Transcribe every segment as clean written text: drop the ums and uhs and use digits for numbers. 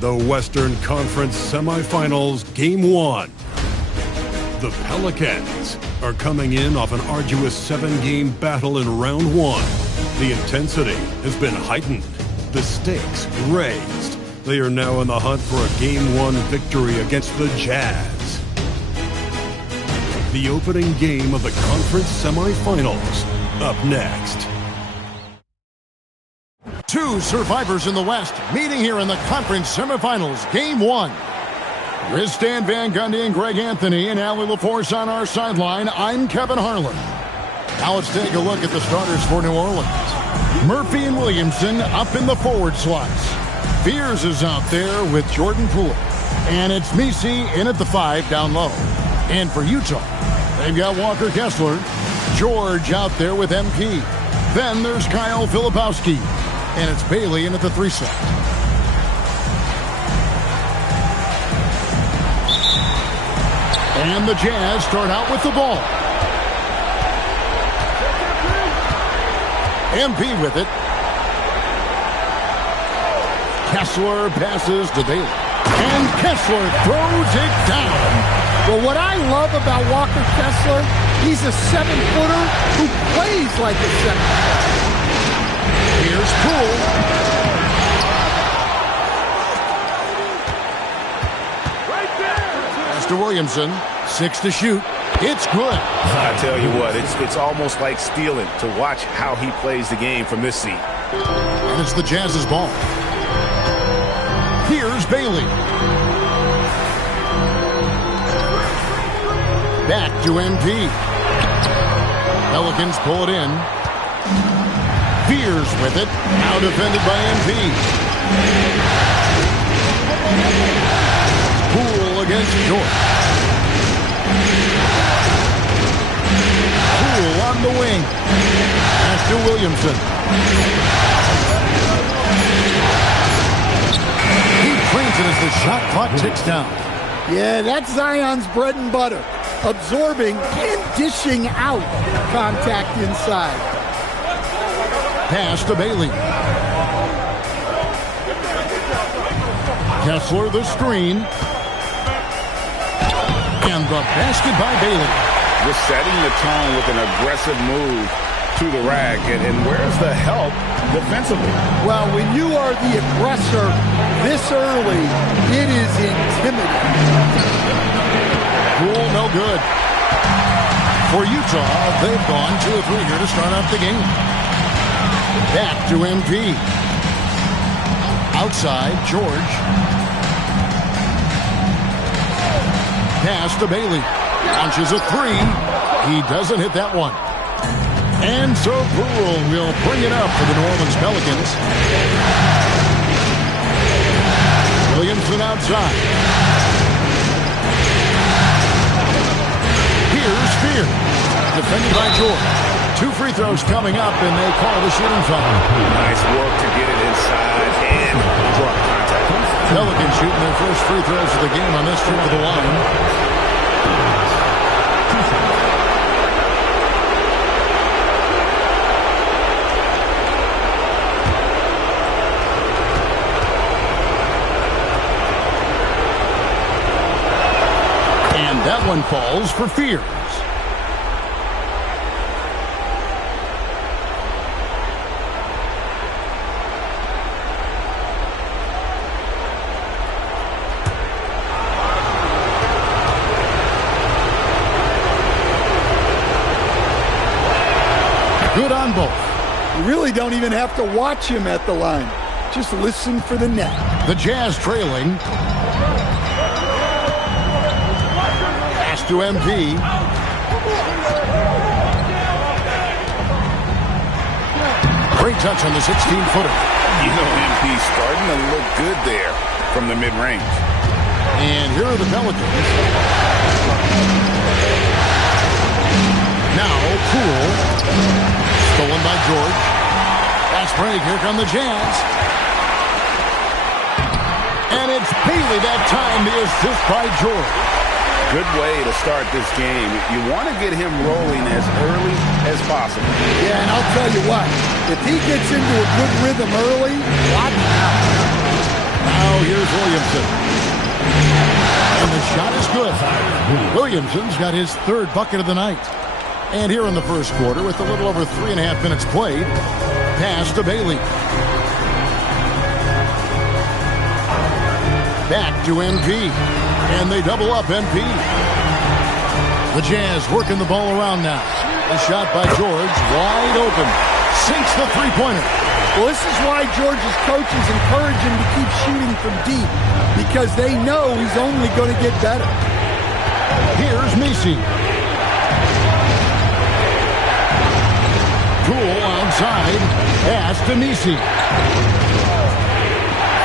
The Western Conference Semifinals, Game 1. The Pelicans are coming in off an arduous 7-game battle in Round 1. The intensity has been heightened, the stakes raised. They are now in the hunt for a Game 1 victory against the Jazz. The opening game of the conference semifinals, up next. Two survivors in the West meeting here in the conference semifinals, Game 1. With Stan Van Gundy and Greg Anthony and Allie LaForce on our sideline, I'm Kevin Harlan. Now let's take a look at the starters for New Orleans. Murphy and Williamson up in the forward slots. Fears is out there with Jordan Poole. And it's Messi in at the 5 down low. And for Utah, they've got Walker Kessler. George out there with MP. Then there's Kyle Filipowski. And it's Bailey in at the 3 slot. And the Jazz start out with the ball. MP with it. Kessler passes to Bailey. And Kessler throws it down. Well, what I love about Walker Kessler, he's a 7-footer who plays like a 7-footer. Here's Poole. Pass to Williamson. 6 to shoot. It's good. I tell you what, it's almost like stealing to watch how he plays the game from this seat. And it's the Jazz's ball. Here's Bailey. Back to MP. Pelicans pull it in. Fears with it. Now defended by MP. Poole against George. Poole on the wing. Pass to Williamson. He cleans it as the shot clock ticks down. Yeah, that's Zion's bread and butter. Absorbing and dishing out contact inside. Pass to Bailey. Kessler the screen. And the basket by Bailey. Just setting the tone with an aggressive move to the rack. And where's the help defensively? Well, when you are the aggressor this early, it is intimidating. Poole no good. For Utah, they've gone 2 of 3 here to start out the game. Back to MP. Outside, George. Pass to Bailey. Launches a 3. He doesn't hit that one. And so Poole will bring it up for the New Orleans Pelicans. Williamson outside. Here's Fears. Defended by George. 2 free throws coming up, and they call the shooting foul. Nice work to get it inside and drop contact. Pelicans shooting their first free throws of the game on this trip to the line. And that one falls for Fears. Good on both. You really don't even have to watch him at the line. Just listen for the net. The Jazz trailing. Pass to MP. Great touch on the 16-footer. You know, MP's starting to look good there from the mid-range. And here are the Pelicans. Now Poole. Stolen by George. Fast break. Here come the Jazz. And it's Bailey that time. The assist by George. Good way to start this game. You want to get him rolling as early as possible. Yeah, and I'll tell you what. If he gets into a good rhythm early, watch out. Now here's Williamson. And the shot is good. Williamson's got his third bucket of the night. And here in the first quarter, with a little over 3.5 minutes played, pass to Bailey. Back to MP. And they double up MP. The Jazz working the ball around now. The shot by George, wide open. Sinks the three-pointer. Well, this is why George's coaches encourage him to keep shooting from deep, because they know he's only going to get better. Here's Messi. Poole outside. Pass to Messi.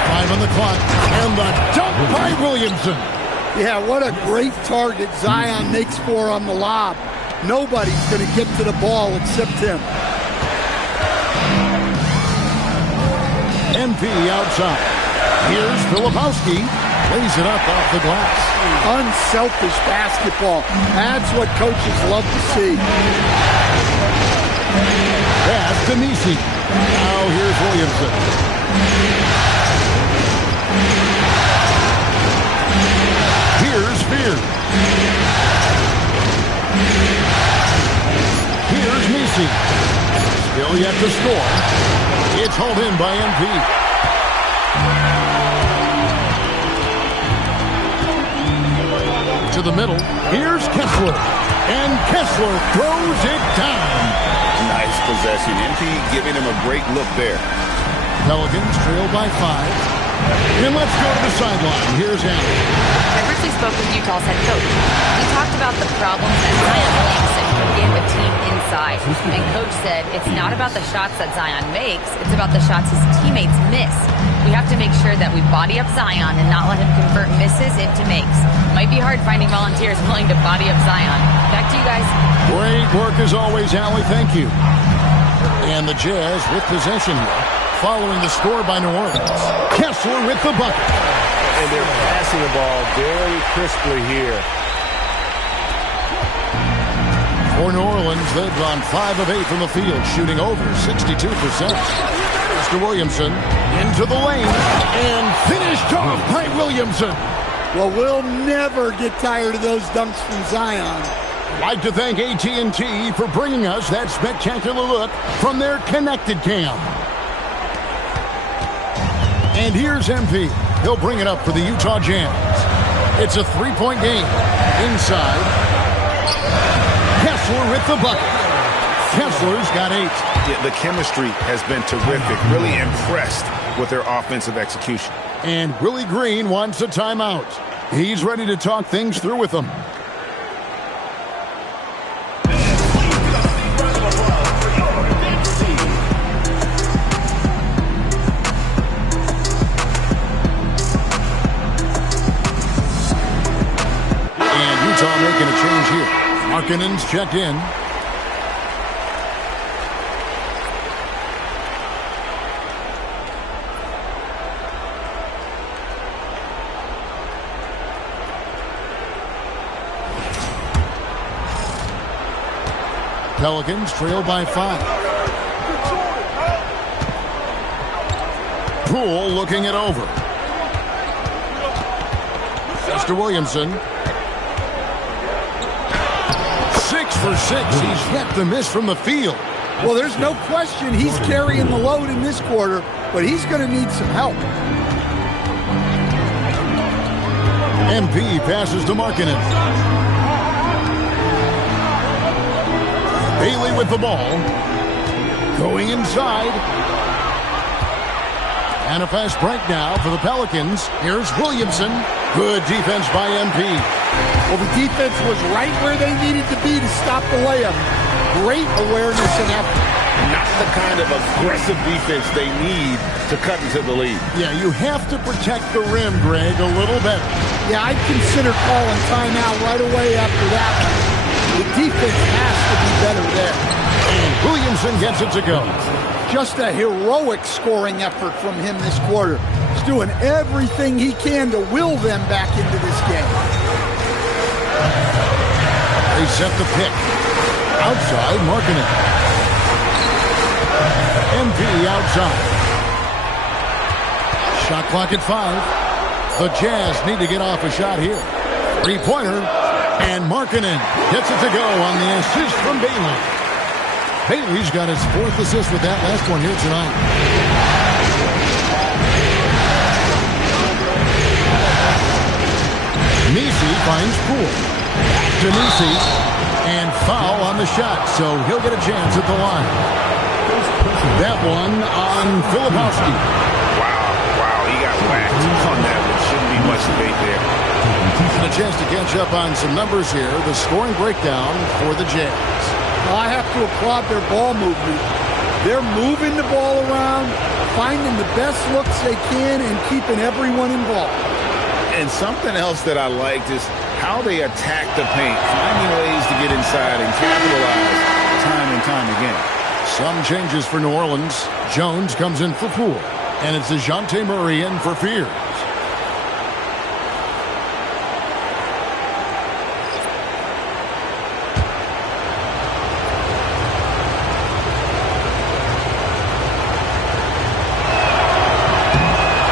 5 on the clock. And the dunk by Williamson. Yeah, what a great target Zion makes for on the lob. Nobody's going to get to the ball except him. MP outside. Here's Filipowski. Lays it up off the glass. Unselfish basketball. That's what coaches love to see. Pass to Messi. Now here's Williamson. Here's Spears. Here's Messi. Still yet to score. It's hauled in by MP. To the middle. Here's Kessler. And Kessler throws it down. Nice possession. MP giving him a great look there. Pelicans trail by 5. And let's go to the sideline. Here's Allen. I briefly spoke with Utah's head coach. We talked about the problems that Zion Williamson can give a team inside. And coach said it's not about the shots that Zion makes, it's about the shots his teammates miss. We have to make sure that we body up Zion and not let him convert misses into makes. Might be hard finding volunteers willing to body up Zion. Back to you guys. Great work as always, Allie. Thank you. And the Jazz with possession here. Following the score by New Orleans. Kessler with the bucket. And they're passing the ball very crisply here. For New Orleans, they've gone 5 of 8 from the field, shooting over 62%. Mr. Williamson into the lane and finished off by Williamson. Well, we'll never get tired of those dunks from Zion. I'd like to thank AT&T for bringing us that spectacular look from their Connected Cam. And here's MP. He'll bring it up for the Utah Jazz. It's a 3-point game. Inside. Kessler with the bucket. Kessler's got 8. Yeah, the chemistry has been terrific. Really impressed with their offensive execution. And Willie Green wants a timeout. He's ready to talk things through with them. Making a change here. Markkanen's checked in. Pelicans trail by 5. Poole looking it over. Mr. Williamson. 6 for 6. He's yet to miss from the field. Well, there's no question he's carrying the load in this quarter, but he's going to need some help. MP passes to Markkanen. Bailey with the ball. Going inside. And a fast break now for the Pelicans. Here's Williamson. Good defense by MP. Well, the defense was right where they needed to be to stop the layup. Great awareness and effort. Not the kind of aggressive defense they need to cut into the lead. Yeah, you have to protect the rim, Greg, a little better. Yeah, I'd consider calling timeout right away after that one. The defense has to be better there. And Williamson gets it to go. Just a heroic scoring effort from him this quarter. He's doing everything he can to will them back into this game. They set the pick. Outside, Markkanen. MP outside. Shot clock at 5. The Jazz need to get off a shot here. Three-pointer. And Markkanen gets it to go on the assist from Bailey. Bailey's got his 4th assist with that last one here tonight. Messi finds Poole. Back to Messi. And foul on the shot, so he'll get a chance at the line. That one on Filipowski. Wow, he got whacked on that one. Shouldn't be much debate there. And a chance to catch up on some numbers here. The scoring breakdown for the Jazz. I have to applaud their ball movement. They're moving the ball around, finding the best looks they can, and keeping everyone involved. And something else that I liked is how they attack the paint, finding ways to get inside and capitalize time and time again. Some changes for New Orleans. Jones comes in for Poole. And it's DeJounte Murray in for Fears.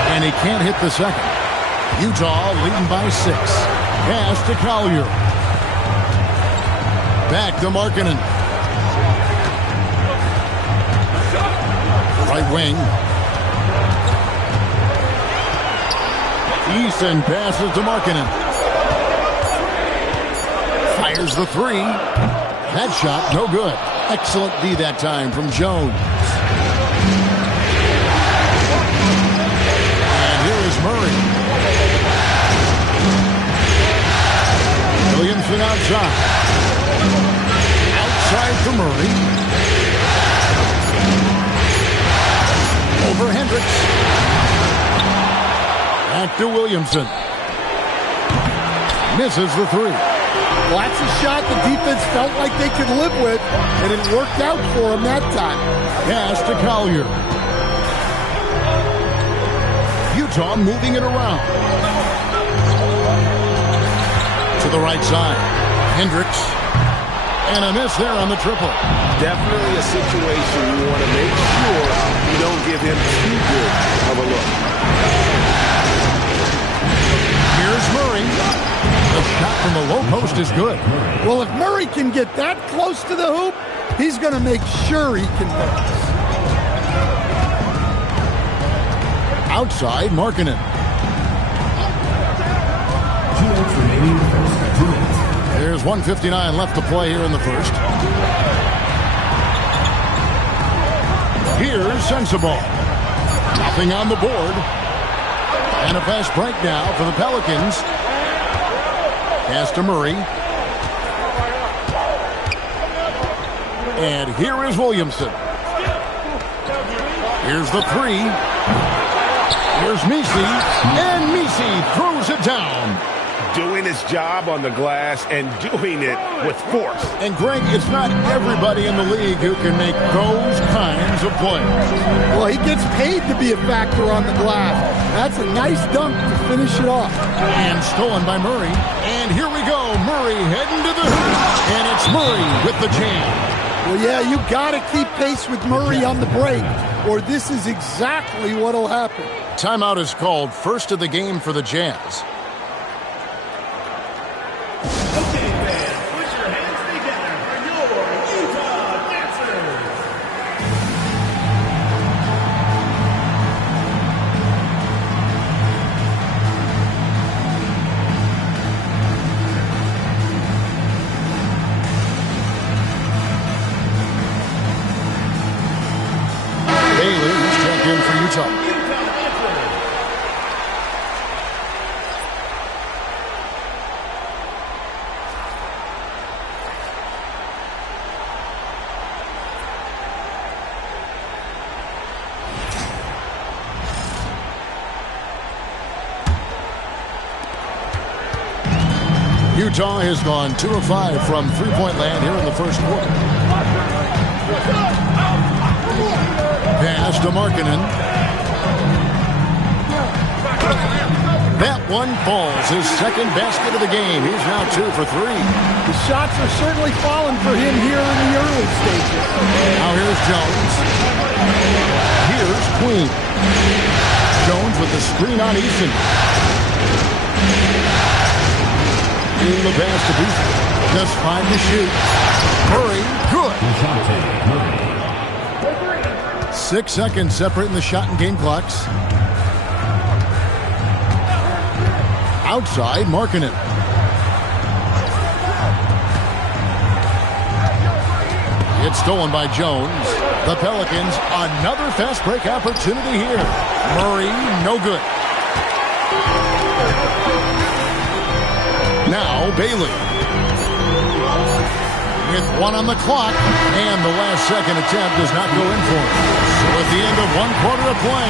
And he can't hit the second. Utah leading by 6. Pass to Collier. Back to Markkanen. Right wing. Eason passes to Markkanen. Fires the 3. That shot, no good. Excellent D that time from Jones. And here is Murray. Williamson outside. Outside for Murray. Over Hendricks. Back to Williamson. Misses the 3. Well, that's a shot the defense felt like they could live with, and it worked out for them that time. Pass to Collier. Utah moving it around. To the right side. Hendricks. And a miss there on the triple. Definitely a situation you want to make sure you don't give him too good of a look. Here's Murray. The shot from the low post is good. Well, if Murray can get that close to the hoop, he's going to make sure he converts. Outside, Markkanen. 2 minutes remaining. 2 minutes. There's 1:59 left to play here in the first. Here's Sensabaugh. Nothing on the board. And a fast break now for the Pelicans. Pass to Murray. And here is Williamson. Here's the 3. Here's Messi. And Messi throws it down. Doing his job on the glass and doing it with force. And Greg, it's not everybody in the league who can make those kinds of plays. Well, he gets paid to be a factor on the glass. That's a nice dunk to finish it off. And stolen by Murray. And here we go. Murray heading to the hoop. And it's Murray with the jam. Well, yeah, you got to keep pace with Murray on the break, or this is exactly what will happen. Timeout is called. First of the game for the Jazz. Utah has gone 2 of 5 from three-point land here in the first quarter. Pass to Markkanen. That one falls. His second basket of the game. He's now 2 for 3. The shots are certainly falling for him here in the early stages. Now here's Jones. Here's Queen. Jones with the screen on Eason. In the pass to Beasley. Just 5 to shoot. Murray, good. 6 seconds separating the shot and game clocks. Outside, Markkanen. It's stolen by Jones. The Pelicans, another fast break opportunity here. Murray, no good. Now Bailey. With 1 on the clock, and the last second attempt does not go in for him. So at the end of 1 quarter of play,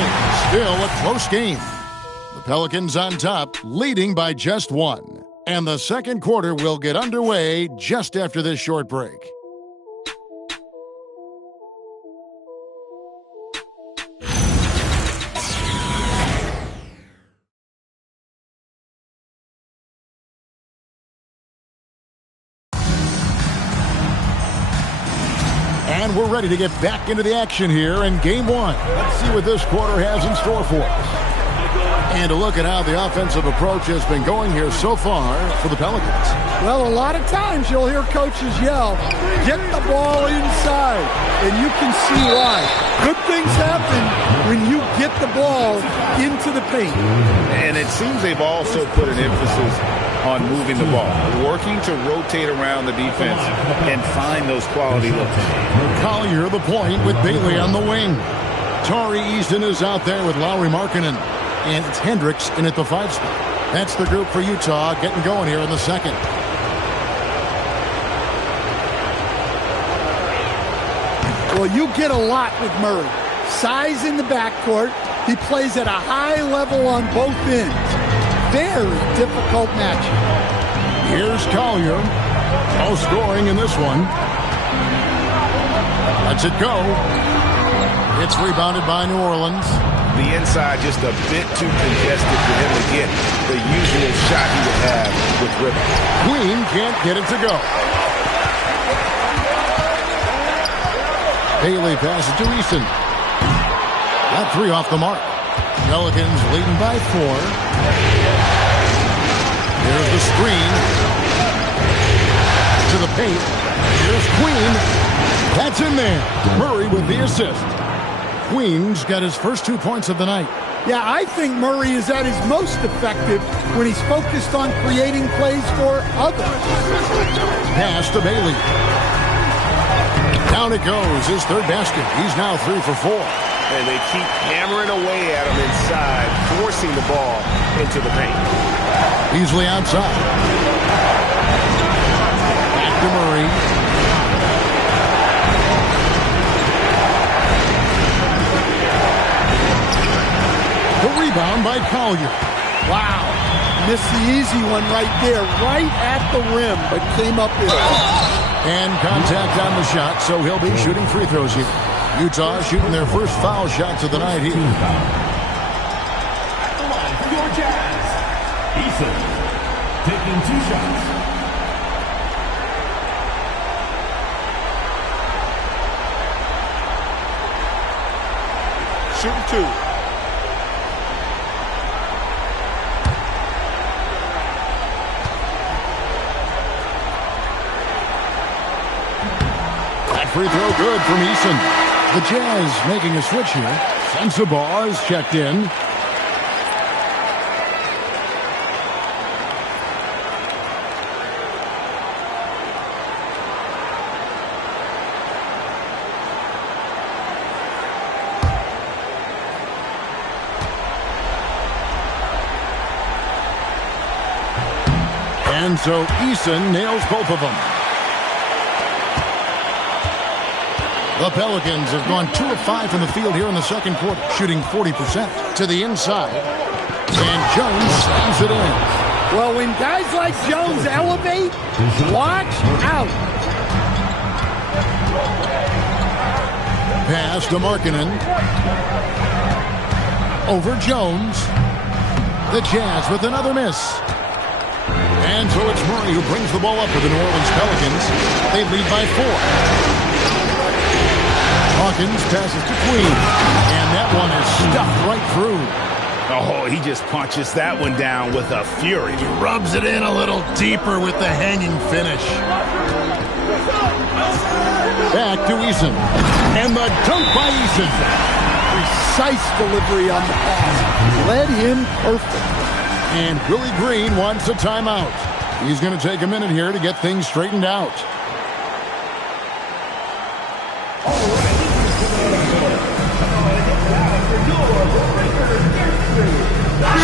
still a close game. The Pelicans on top, leading by just 1. And the second quarter will get underway just after this short break. And we're ready to get back into the action here in Game 1. Let's see what this quarter has in store for us. And to look at how the offensive approach has been going here so far for the Pelicans. Well, a lot of times you'll hear coaches yell, get the ball inside, and you can see why. Good things happen when you get the ball into the paint. And it seems they've also put an emphasis on moving the ball, working to rotate around the defense and find those quality looks. Collier the point with Bailey on the wing. Tari Eason is out there with Lauri Markkanen. And it's Hendricks in at the 5 spot. That's the group for Utah getting going here in the second. Well, you get a lot with Murray. Size in the backcourt. He plays at a high level on both ends. Very difficult matchup. Here's Collier. No scoring in this one. Lets it go. It's rebounded by New Orleans. The inside just a bit too congested for him to get the usual shot he would have with rhythm. Queen can't get it to go. Bailey passes to Eason. That 3 off the mark. Pelicans leading by 4. Here's the screen. To the paint. Here's Queen. That's in there. Murray with the assist. Queen's got his first 2 points of the night. Yeah, I think Murray is at his most effective when he's focused on creating plays for others. Pass to Bailey. Down it goes, his 3rd basket. He's now 3 for 4. And they keep hammering away at him inside, forcing the ball into the paint. Beasley outside. Back to Murray. The rebound by Collier. Wow. Missed the easy one right there, right at the rim, but came up with it. And contact on the shot, so he'll be shooting free throws here. Utah shooting their first foul shots of the night here. The line for your Jazz. Eason taking 2 shots. Shooting 2. Free throw good from Eason. The Jazz making a switch here. Sensabaugh is checked in. And so Eason nails both of them. The Pelicans have gone 2 of 5 from the field here in the second quarter, shooting 40% to the inside. And Jones slams it in. Well, when guys like Jones elevate, watch out. Pass to Markkanen. Over Jones. The Jazz with another miss. And so it's Murray who brings the ball up for the New Orleans Pelicans. They lead by 4. Hawkins passes to Queen. And that one is stuffed right through. Oh, he just punches that one down with a fury. He rubs it in a little deeper with the hanging finish. Back to Eason. And the dunk by Eason. Precise delivery on the pass. Led him perfectly. And Willie Green wants a timeout. He's going to take a minute here to get things straightened out.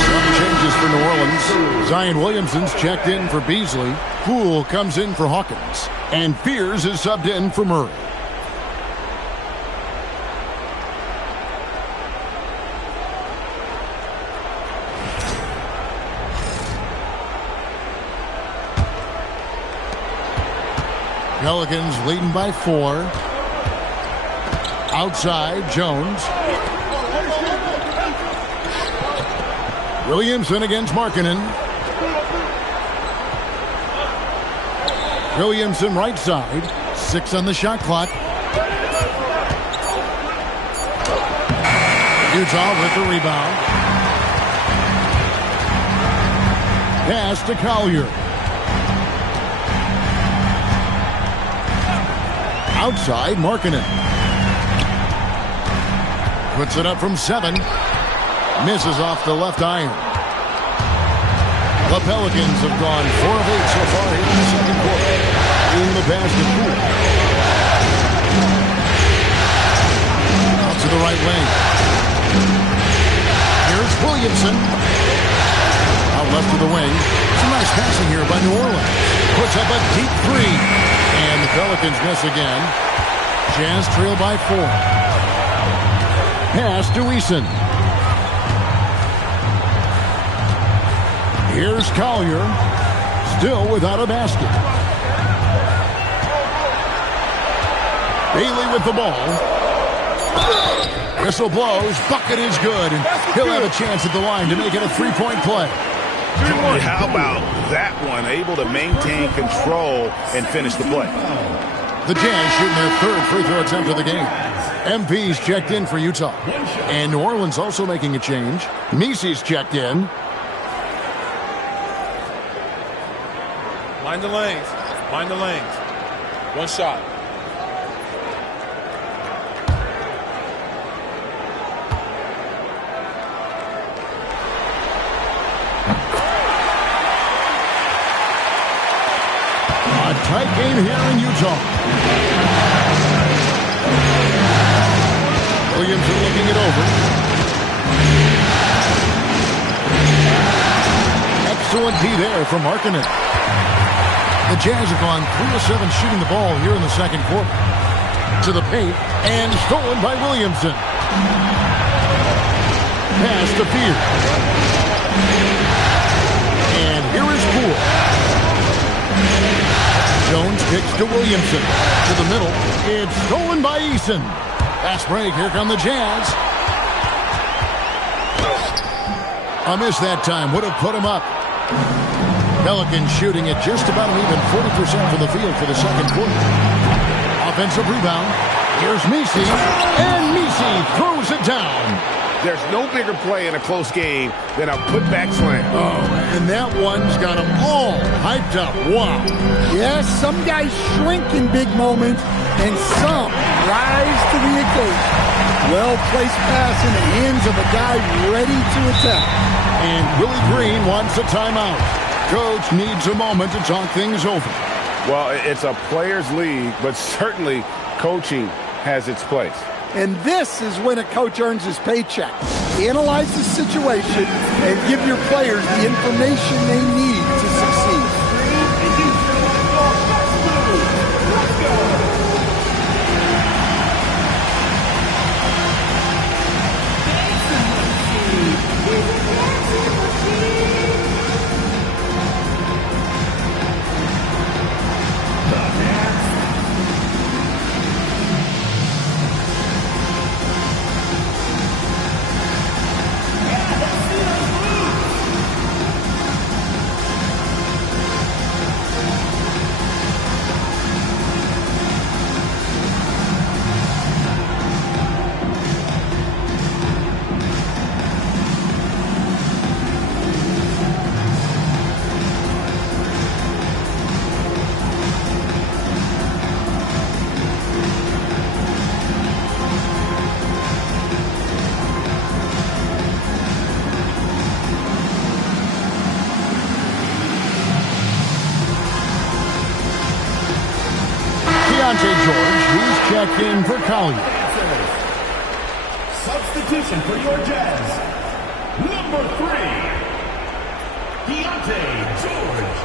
Some changes for New Orleans. Zion Williamson's checked in for Beasley. Poole comes in for Hawkins. And Fears is subbed in for Murray. Pelicans leading by 4. Outside, Jones. Williamson against Markkanen. Williamson right side. 6 on the shot clock. Utah with the rebound. Pass to Collier. Outside, Markkanen. Puts it up from 7. Misses off the left iron. The Pelicans have gone 4 of 8 so far here in the second quarter. In the basket, Poole. Out to the right wing. Here's Williamson. Out left to the wing. Some nice passing here by New Orleans. Puts up a deep 3. And the Pelicans miss again. Jazz trail by 4. Pass to Eason. Here's Collier. Still without a basket. Bailey with the ball. Whistle blows. Bucket is good. And he'll have a chance at the line to make it a 3-point play. How about that one? Able to maintain control and finish the play. The Jazz shooting their 3rd free throw attempt of the game. MP's checked in for Utah. And New Orleans also making a change. Misi's checked in. Mind the lanes. Mind the lanes. One shot. Tight game here in Utah. Williamson looking it over. Excellent D there from Markkanen. The Jazz have gone 3 of 7 shooting the ball here in the second quarter. To the paint and stolen by Williamson. Pass to Fears. And here is Poole. Jones kicks to Williamson. To the middle. It's stolen by Eason. Fast break. Here come the Jazz. A miss that time. Would have put him up. Pelicans shooting at just about an even 40% from the field for the second quarter. Offensive rebound. Here's Misi. And Misi throws it down. There's no bigger play in a close game than a putback slam. Oh, and that one's got them all hyped up. Wow. Yes, some guys shrink in big moments, and some rise to the occasion. Well-placed pass in the hands of a guy ready to attack. And Willie Green wants a timeout. Coach needs a moment to talk things over. Well, it's a players' league, but certainly coaching has its place. And this is when a coach earns his paycheck. Analyze the situation and give your players the information they need to succeed. George, he's checked in for Collier. Substitution for your Jazz. Number 3, Deontay George.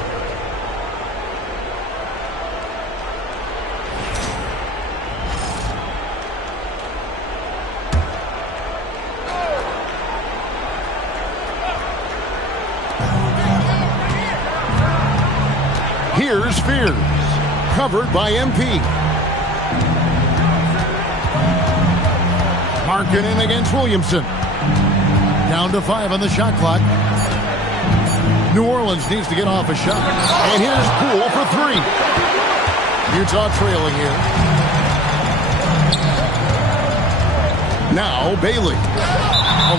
Here's Fears, covered by MP. Markkanen against Williamson. Down to 5 on the shot clock. New Orleans needs to get off a shot. And here's Poole for 3. Utah trailing here. Now Bailey.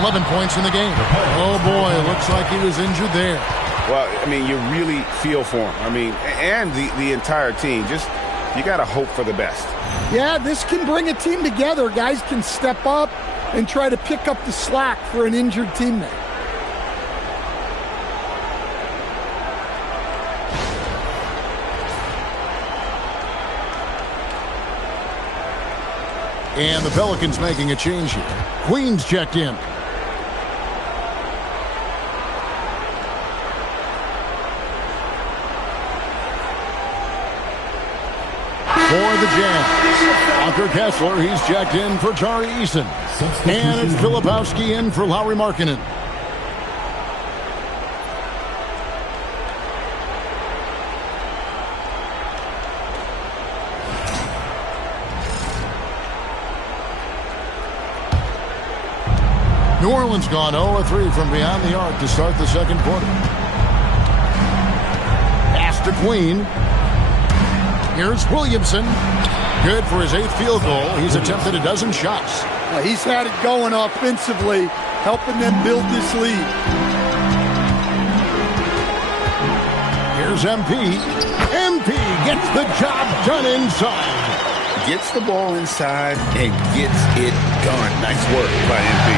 11 points in the game. Oh boy, it looks like he was injured there. Well, I mean, you really feel for him. I mean, and the entire team. Just, you got to hope for the best. Yeah, this can bring a team together. Guys can step up and try to pick up the slack for an injured teammate. And the Pelicans making a change here. Queens checked in. For the Jazz, Walker Kessler, he's checked in for Tari Eason. And it's Filipowski in for Lauri Markkanen. New Orleans gone 0-3 from beyond the arc to start the second quarter. Pass to Queen. Here's Williamson. Good for his 8th field goal. He's attempted a dozen shots. Well, he's had it going offensively, helping them build this lead. Here's MP. MP gets the job done inside. Gets the ball inside and gets it done. Nice work by MP.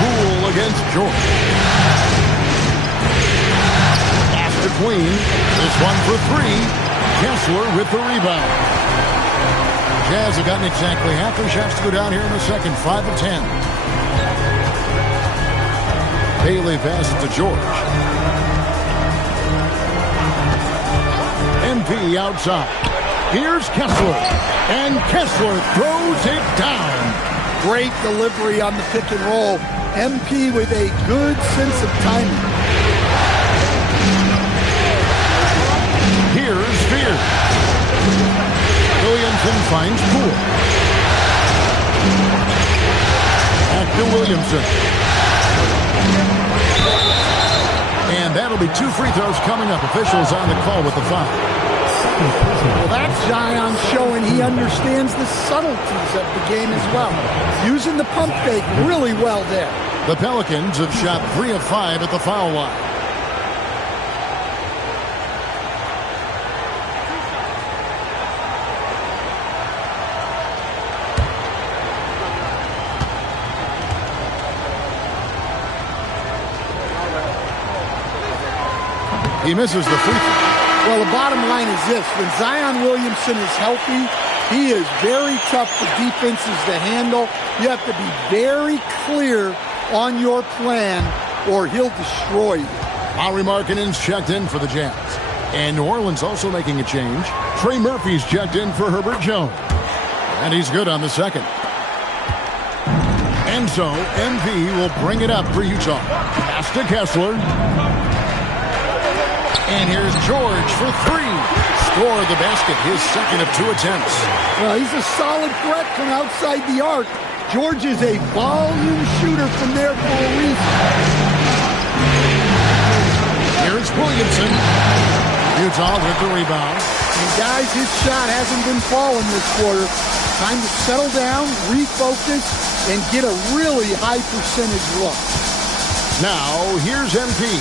Poole against George. To Queen. This one for 3. Kessler with the rebound. Jazz have gotten exactly half their shots to go down here in the second. 5 of 10. Bailey passes to George. MP outside. Here's Kessler. And Kessler throws it down. Great delivery on the pick and roll. MP with a good sense of timing. Here's Spears. Williamson finds Poole. Back to Williamson. And that'll be 2 free throws coming up. Officials on the call with the foul. Well, that's Zion showing he understands the subtleties of the game as well. Using the pump fake really well there. The Pelicans have shot 3 of 5 at the foul line. He misses the free throw. Well, the bottom line is this. When Zion Williamson is healthy, he is very tough for defenses to handle. You have to be very clear on your plan or he'll destroy you. Lauri Markkanen's checked in for the Jazz. And New Orleans also making a change. Trey Murphy's checked in for Herbert Jones. And he's good on the second. And so MP will bring it up for Utah. Pass to Kessler. And here's George for 3. Score the basket, his second of 2 attempts. Well, he's a solid threat from outside the arc. George is a volume shooter from there for a reason. Here's Williamson. Utah with the rebound. And guys, his shot hasn't been falling this quarter. Time to settle down, refocus, and get a really high percentage look. Now, here's MP.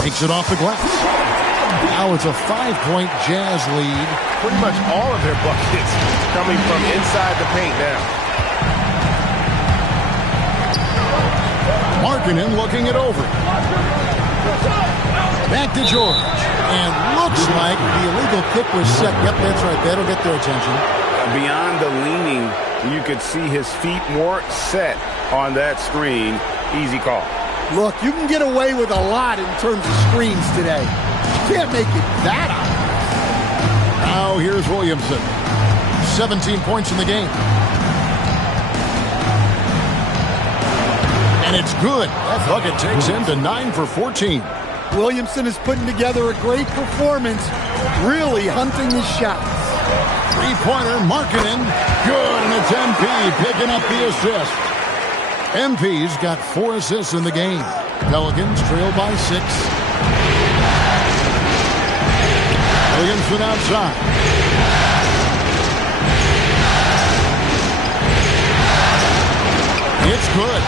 Takes it off the glass. Now it's a 5-point Jazz lead. Pretty much all of their buckets coming from inside the paint now. Markkanen looking it over. Back to George. And looks like the illegal kick was set. Yep, that's right. That'll get their attention. Beyond the leaning, you could see his feet more set on that screen. Easy call. Look, you can get away with a lot in terms of screens today. You can't make it that obvious. Now here's Williamson. 17 points in the game. And it's good. That bucket takes him to 9 for 14. Williamson is putting together a great performance, really hunting his shots. Three-pointer, Markkanen. Good, and it's MP picking up the assist. MP's got 4 assists in the game. Pelicans trail by 6. Williamson outside. It's good.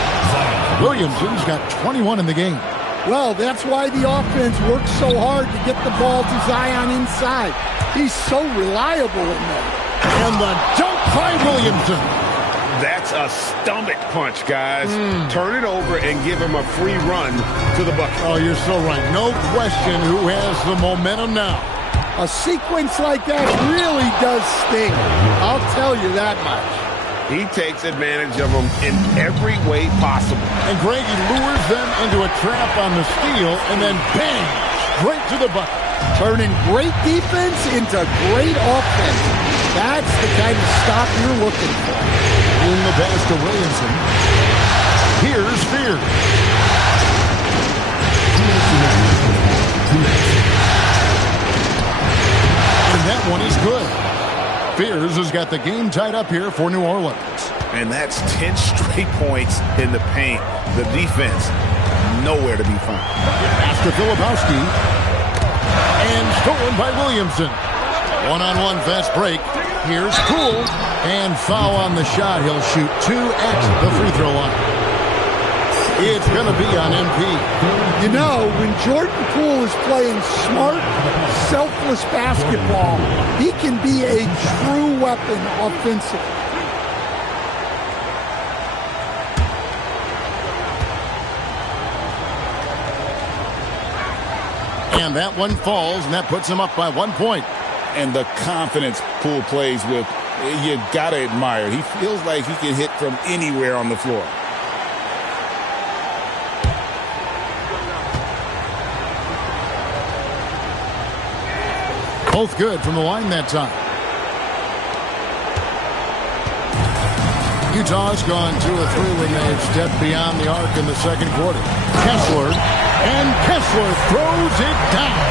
Williamson's got 21 in the game. Well, that's why the offense works so hard to get the ball to Zion inside. He's so reliable in there. And the dunk by Williamson. That's a stomach punch, guys. Turn it over and give him a free run to the bucket. Oh, you're so right. No question who has the momentum now. A sequence like that really does sting. I'll tell you that much. He takes advantage of them in every way possible. And Greg, he lures them into a trap on the steal, and then bang, straight to the bucket. Turning great defense into great offense. That's the kind of stop you're looking for. In the pass to Williamson. Here's Fears. And that one is good. Fears has got the game tied up here for New Orleans. And that's 10 straight points in the paint. The defense, nowhere to be found. Pass to Filipowski. And stolen by Williamson. One-on-one fast break. Here's Poole. And foul on the shot. He'll shoot 2 at the free throw line. It's going to be on MP. You know, when Jordan Poole is playing smart, selfless basketball, he can be a true weapon offensively. And that one falls, and that puts him up by 1 point. And the confidence Poole plays with, you got to admire. He feels like he can hit from anywhere on the floor. Both good from the line that time. Utah's gone 2 of 3 when they've stepped beyond the arc in the second quarter. Kessler, and Kessler throws it down.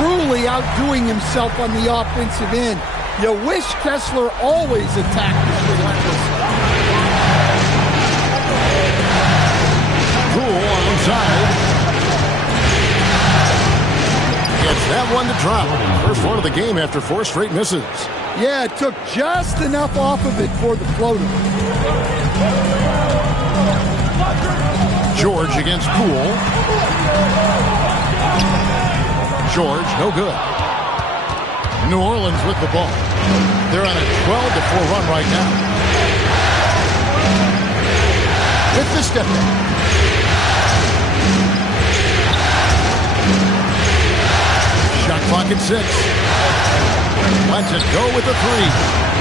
Truly outdoing himself on the offensive end. You wish Kessler always attacked this relentlessly. Poole onside. Gets that one to drop. First one of the game after 4 straight misses. Yeah, it took just enough off of it for the floater. George against Poole. George, no good. New Orleans with the ball. They're on a 12-4 run right now. With the step back. Shot clock at 6. Lets it go with the 3.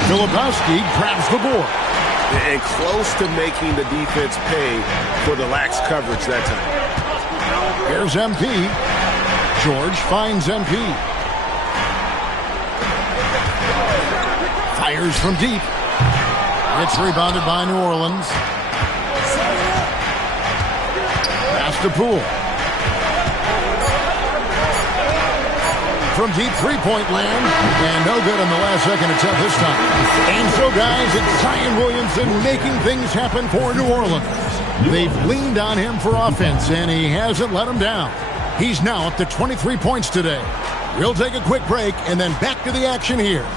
Filipowski grabs the board. And close to making the defense pay for the lax coverage that time. Here's MP. George finds MP. Fires from deep. It's rebounded by New Orleans. Pass to Poole. From deep three-point land, and no good on the last second attempt this time. And so, guys, it's Zion Williamson making things happen for New Orleans. They've leaned on him for offense, and he hasn't let them down. He's now up to 23 points today. We'll take a quick break, and then back to the action here.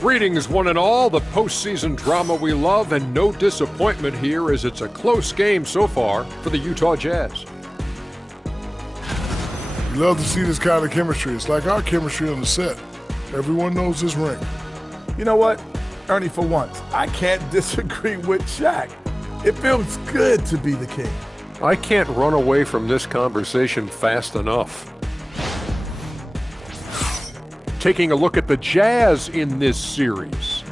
Greetings, one and all. The postseason drama we love, and no disappointment here as it's a close game so far for the Utah Jazz. You love to see this kind of chemistry. It's like our chemistry on the set. Everyone knows this ring. You know what, Ernie, for once, I can't disagree with Shaq. It feels good to be the king. I can't run away from this conversation fast enough. Taking a look at the Jazz in this series.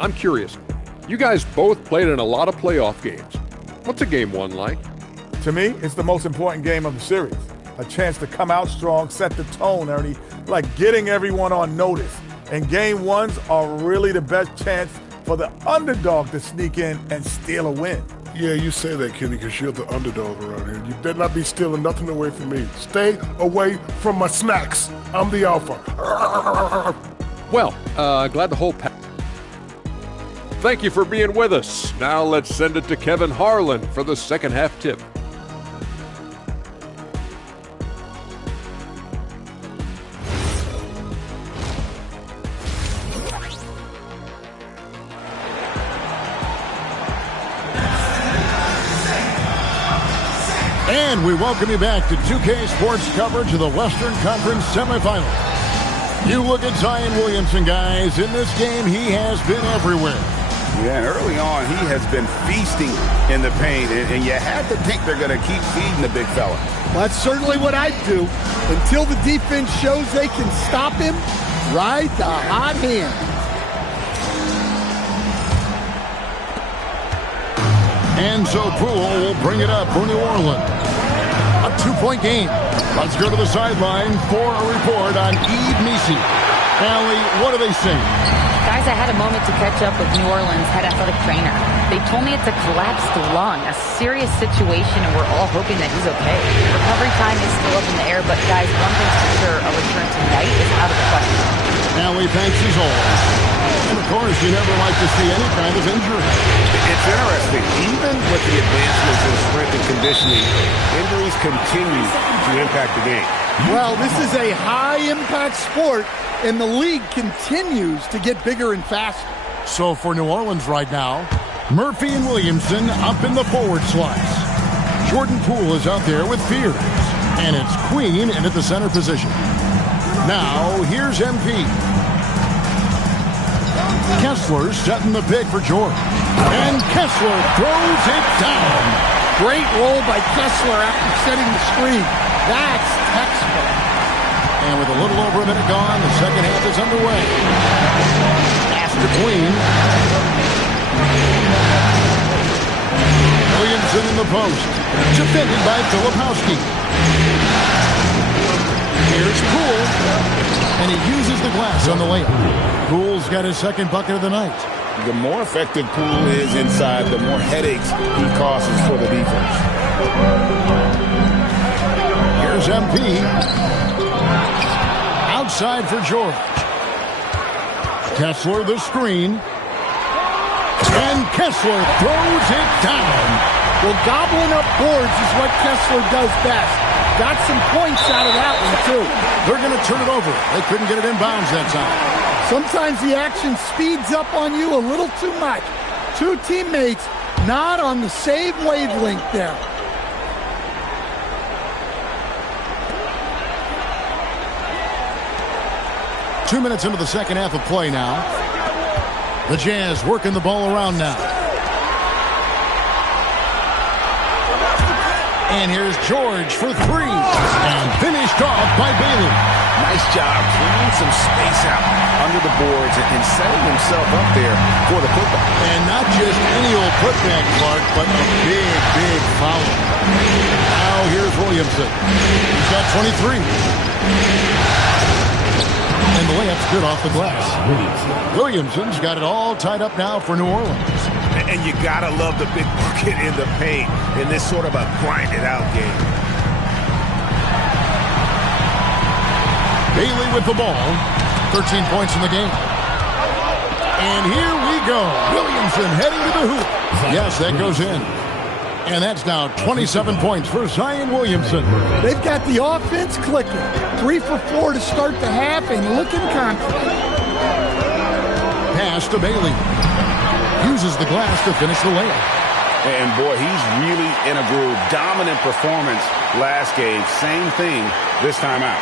I'm curious. You guys both played in a lot of playoff games. What's a game one like? To me, it's the most important game of the series. A chance to come out strong, set the tone, Ernie, like getting everyone on notice. And game ones are really the best chance for the underdog to sneak in and steal a win. Yeah, you say that, Kenny, because you're the underdog around here. You better not be stealing nothing away from me. Stay away from my snacks. I'm the alpha. Well, glad the whole pack. Thank you for being with us. Now let's send it to Kevin Harlan for the second half tip. And we welcome you back to 2K Sports coverage of the Western Conference semifinals. You look at Zion Williamson, guys. In this game, he has been everywhere. Yeah, and early on, he has been feasting in the paint, and you have to think they're going to keep feeding the big fella. Well, that's certainly what I'd do. Until the defense shows they can stop him, ride the hot hand. Enzo Poole will bring it up for New Orleans. A 2-point game. Let's go to the sideline for a report on Yves Missi. Allie, what do they say? Guys, I had a moment to catch up with New Orleans head athletic trainer. They told me it's a collapsed lung, a serious situation, and we're all hoping that he's okay. Recovery time is still up in the air, but guys, one thing's for sure, a return tonight is out of the question. Allie, thanks as always. And of course, you never like to see any kind of injury. It's interesting. Even with the advancements in strength and conditioning, injuries continue to impact the game. Well, this is a high-impact sport, and the league continues to get bigger and faster. So for New Orleans right now, Murphy and Williamson up in the forward slice. Jordan Poole is out there with Fears, and it's Queen in at the center position. Now, here's MP. Kessler setting the pick for George. And Kessler throws it down. Great roll by Kessler after setting the screen. That's textbook. And with a little over a minute gone, the second half is underway. After Queen. Williamson in the post. Defended by Filipowski. Here's Poole. And he uses the glass on the layup. Poole's got his second bucket of the night. The more effective Poole is inside, the more headaches he causes for the defense. Here's MP. Outside for George. Kessler the screen. And Kessler throws it down. Well, gobbling up boards is what Kessler does best. Got some points out of that one, too. They're going to turn it over. They couldn't get it in bounds that time. Sometimes the action speeds up on you a little too much. Two teammates not on the same wavelength there. Two minutes into the second half of play now. The Jazz working the ball around now. And here's George for three. And finished off by Bailey. Nice job clearing some space out under the boards and setting himself up there for the putback. And not just any old putback, Clark, but a big, big foul. Now here's Williamson. He's got 23. And the layup's good off the glass. Williamson's got it all tied up now for New Orleans. And you gotta love the big bucket in the paint in this sort of a grinded-out game. Bailey with the ball. 13 points in the game. And here we go. Williamson heading to the hoop. Yes, that goes in. And that's now 27 points for Zion Williamson. They've got the offense clicking. 3 for 4 to start the half and looking confident. Pass to Bailey. Uses the glass to finish the layup. And boy, he's really in a groove. Dominant performance last game. Same thing this time out.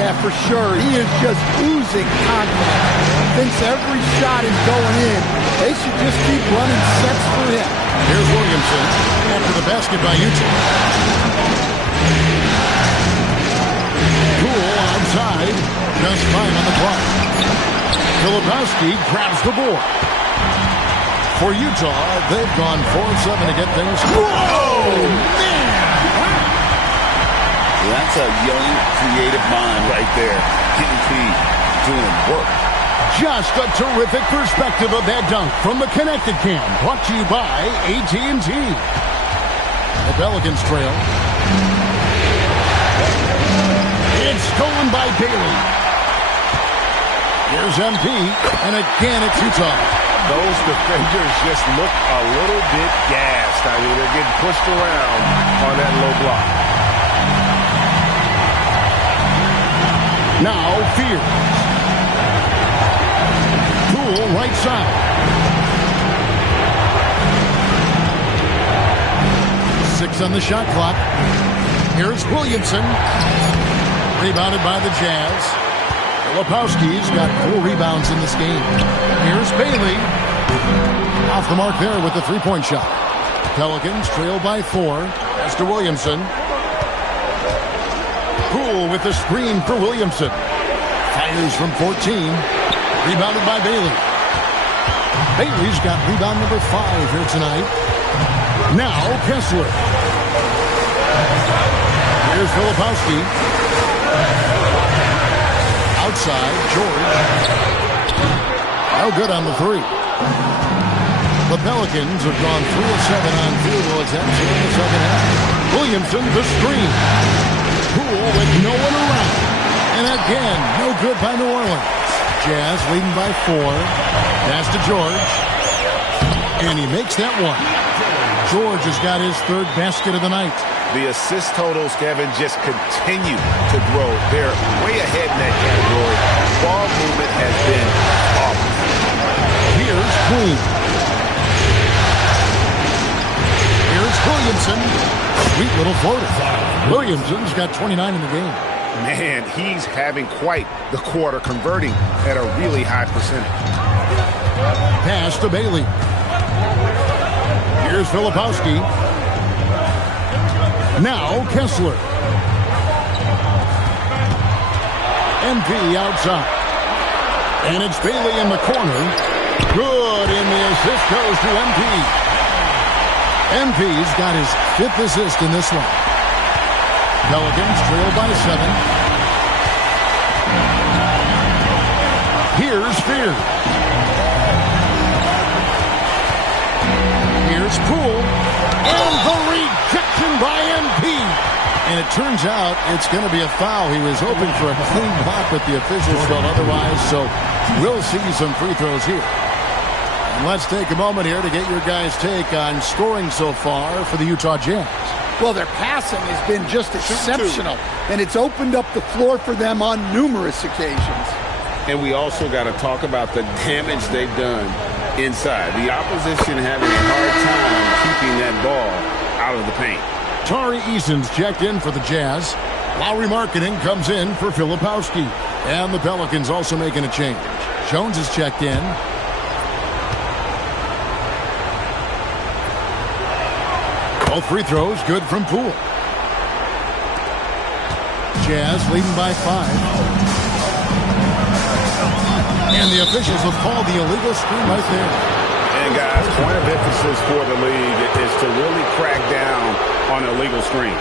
Yeah, for sure. He is just oozing confidence. Thinks every shot is going in. They should just keep running sets for him. Here's Williamson after the basket by Utah. Poole outside. Just 5 on the clock. Filipowski grabs the board. For Utah, they've gone 4-7 to get things. Whoa, man! That's a young, creative mind right there. Getting feed, doing work. Just a terrific perspective of that dunk from the Connected Cam. Brought to you by AT&T. The Pelicans trail. It's stolen by Bailey. Here's MP, and again it's Utah. Those defenders just look a little bit gassed. I mean, they're getting pushed around on that low block. Now Fears. Poole right side. 6 on the shot clock. Here's Williamson. Rebounded by the Jazz. Filipowski's got 4 rebounds in this game. Here's Bailey. Off the mark there with the three-point shot. Pelicans trail by 4. Pass to Williamson. Poole with the screen for Williamson. Fires from 14. Rebounded by Bailey. Bailey's got rebound number 5 here tonight. Now Kessler. Here's Filipowski. Outside, George. No good on the 3. The Pelicans have gone 3 of 7 on field goal attempts here in the second half. Williamson, the screen. Poole with no one around. And again, no good by New Orleans. Jazz leading by 4. Pass to George. And he makes that one. George has got his 3rd basket of the night. The assist totals, Kevin, just continue to grow. They're way ahead in that category. Ball movement has been awful. Here's Poole. Here's Williamson. Sweet little floater. Williamson's got 29 in the game. Man, he's having quite the quarter, converting at a really high percentage. Pass to Bailey. Here's Filipowski. Now Kessler. MP outside. And it's Bailey in the corner. Good, and the assist goes to MP. MP's got his 5th assist in this one. Pelicans trail by 7. Here's Fears. Here's Poole. And the rejection by MP. And it turns out it's going to be a foul. He was hoping for a clean block, but the officials felt otherwise. So we'll see some free throws here. And let's take a moment here to get your guys' take on scoring so far for the Utah Jazz. Well, their passing has been just exceptional, and it's opened up the floor for them on numerous occasions. And we also got to talk about the damage they've done inside. The opposition having a hard time keeping that ball out of the paint. Tari Eason's checked in for the Jazz. Lowry Marketing comes in for Filipowski. And the Pelicans also making a change. Jones is checked in. Both free throws good from Poole. Jazz leading by 5. And the officials have called the illegal screen right there. And guys, point of emphasis for the league is to really crack down on illegal screens.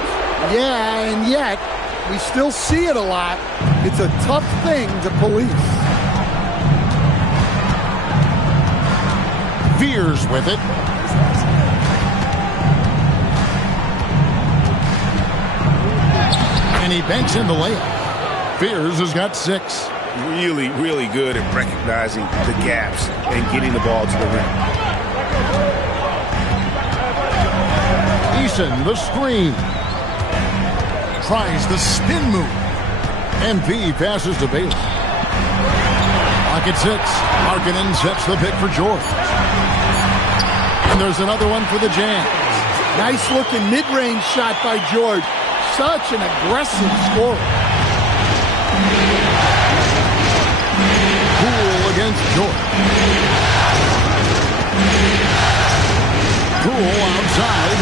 Yeah, and yet we still see it a lot. It's a tough thing to police. Fears with it. And he banks in the layup. Fears has got 6. Really, really good at recognizing the gaps and getting the ball to the rim. Eason, the screen. Tries the spin move. MP passes to Bailey. Clock at 6. Markkanen sets the pick for George. And there's another one for the Jazz. Nice looking mid-range shot by George. Such an aggressive scorer. Poole against George. Poole outside.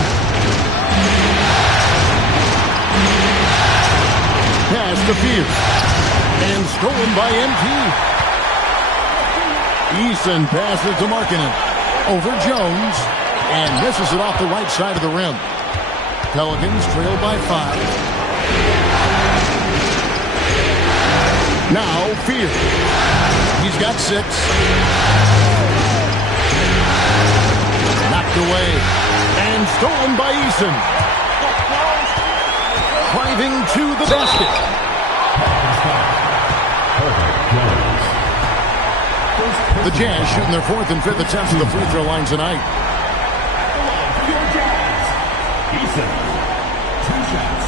Pass to Fear. And stolen by MP. Eason passes to Markkanen. Over Jones. And misses it off the right side of the rim. Pelicans trail by 5. Now Fear. He's got 6. Knocked away. And stolen by Eason. Driving to the basket. The Jazz shooting their 4th and 5th attempts at the free throw line tonight. Eason, 2 shots.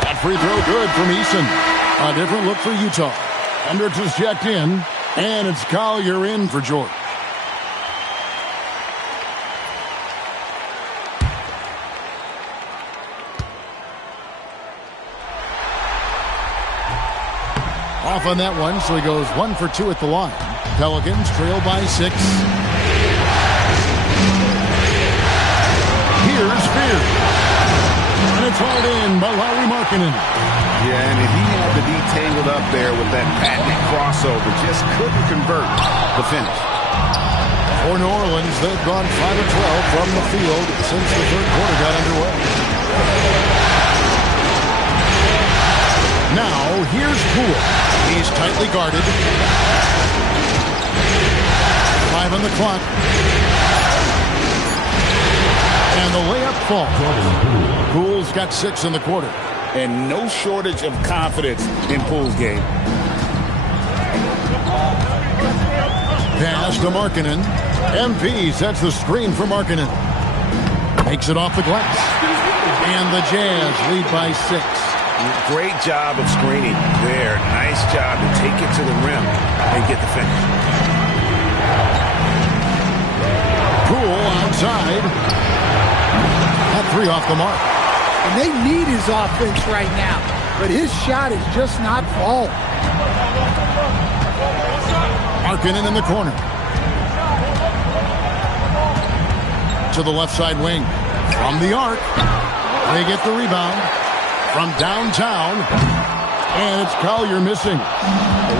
That free throw good from Eason. A different look for Utah. Hendricks is checked in, and it's Collier in for George. Off on that one, so he goes 1 for 2 at the line. Pelicans trail by 6. Here's Fear. And it's hauled in by Lauri Markkanen. Yeah, and he had to be tangled up there with that patented crossover. Just couldn't convert the finish. For New Orleans, they've gone 5 of 12 from the field since the third quarter got underway. Now, here's Poole. He's tightly guarded. 5 on the clock. And the layup falls. Poole's got 6 in the quarter. And no shortage of confidence in Poole's game. Pass to Markkanen. MP sets the screen for Markkanen. Makes it off the glass. And the Jazz lead by 6. Great job of screening there. Nice job to take it to the rim and get the finish. Poole outside. That 3 off the mark. And they need his offense right now. But his shot is just not falling. Markkanen in the corner. To the left side wing. From the arc. They get the rebound. From downtown. And it's Collier missing.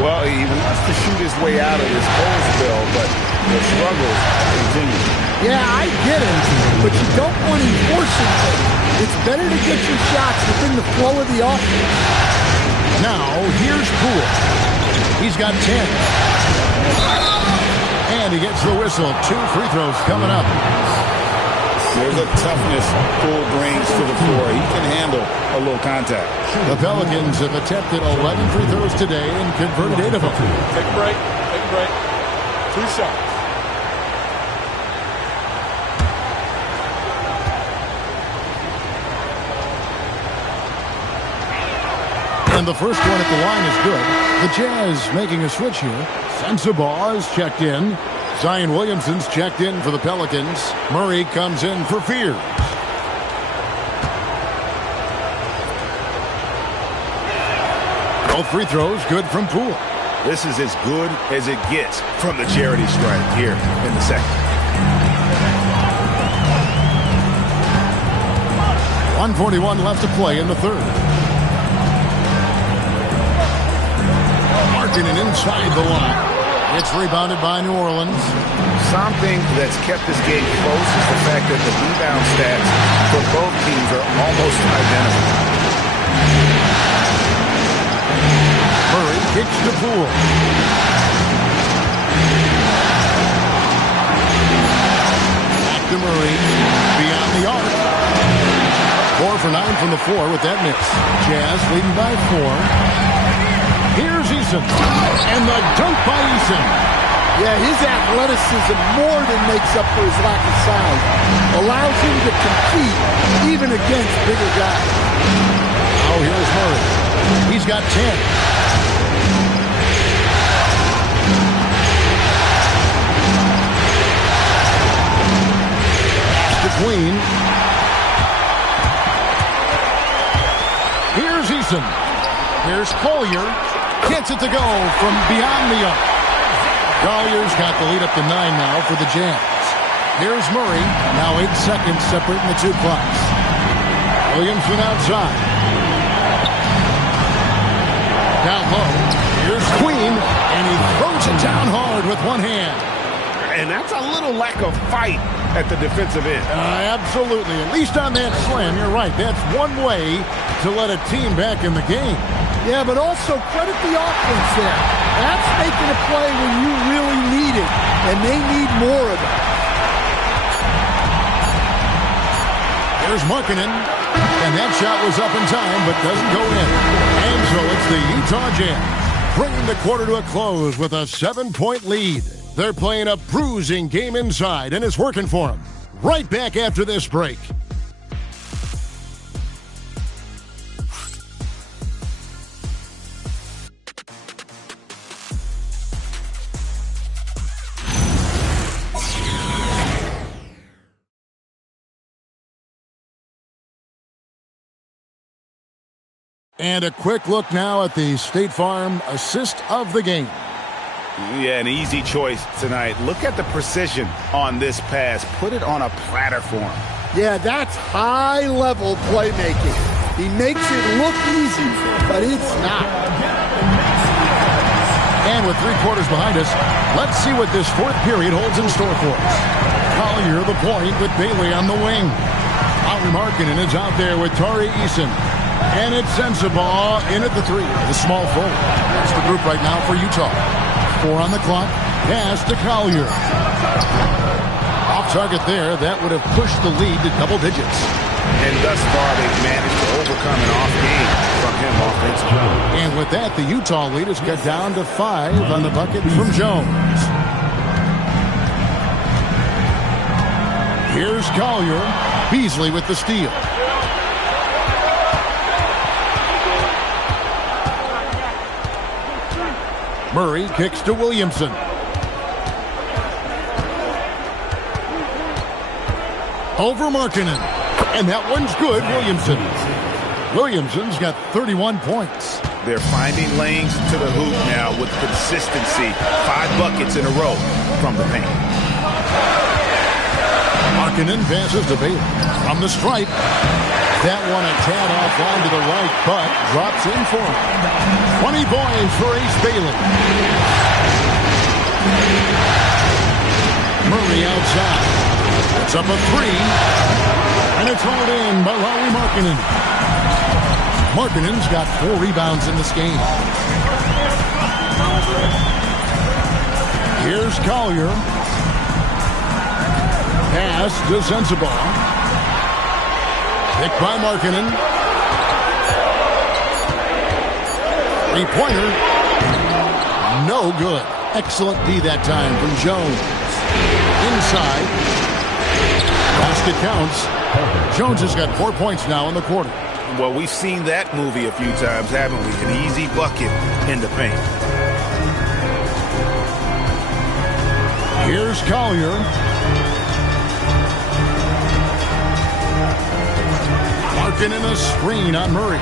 Well, he wants to shoot his way out of this hole spill, but the struggles continue. Yeah, I get it, but you don't want to force it. It's better to get your shots within the flow of the offense. Now, here's Poole. He's got 10. And he gets the whistle. 2 free throws coming up. There's a toughness Poole brings to the floor. He can handle a little contact. The Pelicans have attempted 11 free throws today and converted 8 of them. Take a break. Take a break. 2 shots. And the first one at the line is good. The Jazz making a switch here. Sensabaugh is checked in. Zion Williamson's checked in for the Pelicans. Murray comes in for Fears. Both free throws good from Poole. This is as good as it gets from the charity stripe here in the second. 1:41 left to play in the third. Markkanen inside the line. It's rebounded by New Orleans. Something that's kept this game close is the fact that the rebound stats for both teams are almost identical. Murray kicks to Poole. Back to Murray. Beyond the arc. 4 for 9 from the floor with that miss. Jazz leading by 4. Eason. And the dunk by Eason. Yeah, his athleticism more than makes up for his lack of size. Allows him to compete even against bigger guys. Oh, here's Murray. He's got 10. To Queen. Here's Eason. Here's Collier. Gets it to go from beyond the arc. Collier's got the lead up to 9 now for the Jazz. Here's Murray. Now 8 seconds separating the two clocks. Williamson outside. Down low. Here's Queen. And he throws it down hard with one hand. And that's a little lack of fight at the defensive end. Absolutely. At least on that slam, you're right. That's one way to let a team back in the game. Yeah, but also credit the offense there. That's making a play when you really need it, and they need more of it. There's Markkanen, and that shot was up in time, but doesn't go in. And so it's the Utah Jazz, bringing the quarter to a close with a 7-point lead. They're playing a bruising game inside, and it's working for them. Right back after this break. And a quick look now at the State Farm assist of the game. Yeah, an easy choice tonight. Look at the precision on this pass. Put it on a platter for him. Yeah, that's high-level playmaking. He makes it look easy, but it's not. And with 3 quarters behind us, let's see what this fourth period holds in store for us. Collier the point with Bailey on the wing. Lauri Markkanen is out there with Tari Eason. And it's Sensabaugh in at the 3. The small forward. That's the group right now for Utah. 4 on the clock. Pass to Collier. Off target there. That would have pushed the lead to double digits. And thus far, they've managed to overcome an off game from him offensively. And with that, the Utah lead is cut down to 5 on the bucket from Jones. Here's Collier. Beasley with the steal. Murray kicks to Williamson. Over Markkanen. And that one's good, Williamson. Williamson's got 31 points. They're finding lanes to the hoop now with consistency. 5 buckets in a row from the paint. Markkanen passes to Bailey. From the stripe. That one a tad offline to the right, but drops in for him. 20 points for Ace Bailey. Murray outside. It's up a 3. And it's hauled in by Lauri Markkanen. Markkanen's got 4 rebounds in this game. Here's Collier. Pass to Sensabaugh. Picked by Markkanen. 3-pointer. No good. Excellent D that time from Jones. Inside. Last it counts. Jones has got 4 points now in the quarter. Well, we've seen that movie a few times, haven't we? An easy bucket in the paint. Here's Collier. Markkanen a screen on Murray.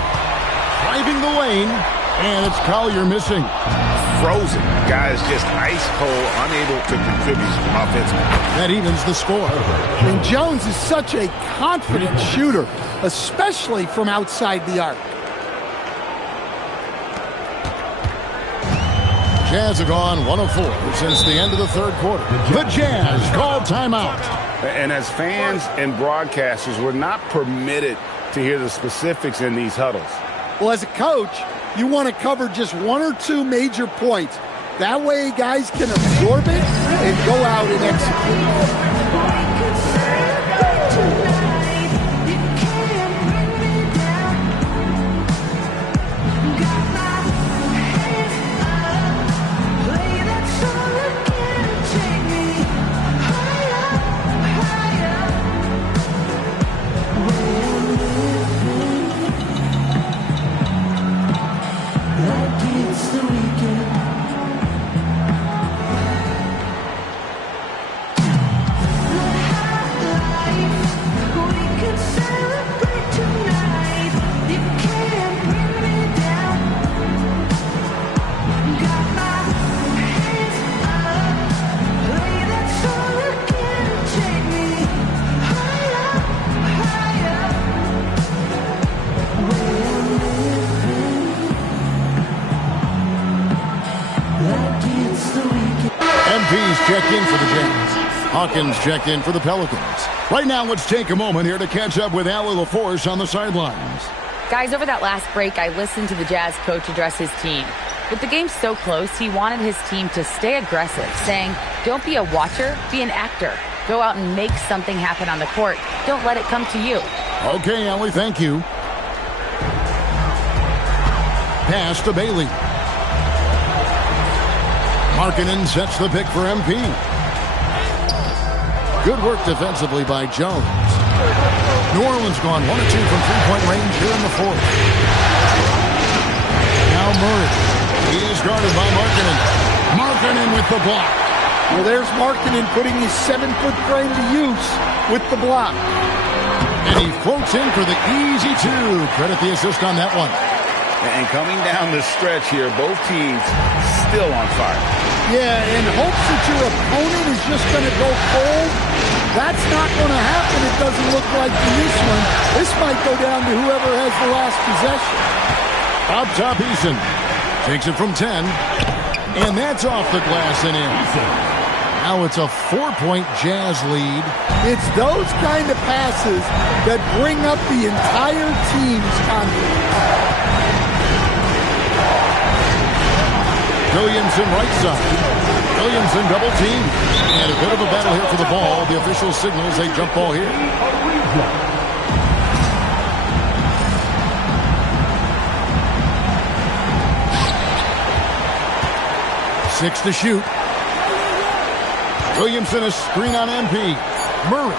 Driving the lane, and it's Collier missing. Frozen. Guys just ice cold, unable to contribute offensively. That evens the score. And Jones is such a confident shooter, especially from outside the arc. Jazz have gone 1 of 4 since the end of the third quarter. The Jazz call timeout. And as fans and broadcasters, we're not permitted to hear the specifics in these huddles. Well, as a coach, you want to cover just 1 or 2 major points. That way guys can absorb it and go out and execute. MP's checked in for the Jazz. Hawkins checked in for the Pelicans. Right now, let's take a moment here to catch up with Allie LaForce on the sidelines. Guys, over that last break, I listened to the Jazz coach address his team. With the game so close, he wanted his team to stay aggressive, saying, don't be a watcher, be an actor. Go out and make something happen on the court. Don't let it come to you. Okay, Allie, thank you. Pass to Bailey. Markkanen sets the pick for MP. Good work defensively by Jones. New Orleans gone 1 of 2 from three-point range here in the fourth. Now Murray. He is guarded by Markkanen. Markkanen with the block. Well, there's Markkanen putting his 7-foot frame to use with the block. And he floats in for the easy two. Credit the assist on that one. And coming down the stretch here, both teams still on fire. Yeah, in hopes that your opponent is just going to go cold. That's not going to happen, it doesn't look like in this one. This might go down to whoever has the last possession. Up top, Eason. Takes it from 10. And that's off the glass and in. Now it's a 4-point Jazz lead. It's those kind of passes that bring up the entire team's confidence. Williamson right side. Williamson double team. And a bit of a battle here for the ball. The official signals a jump ball here. 6 to shoot. Williamson a screen on MP. Murray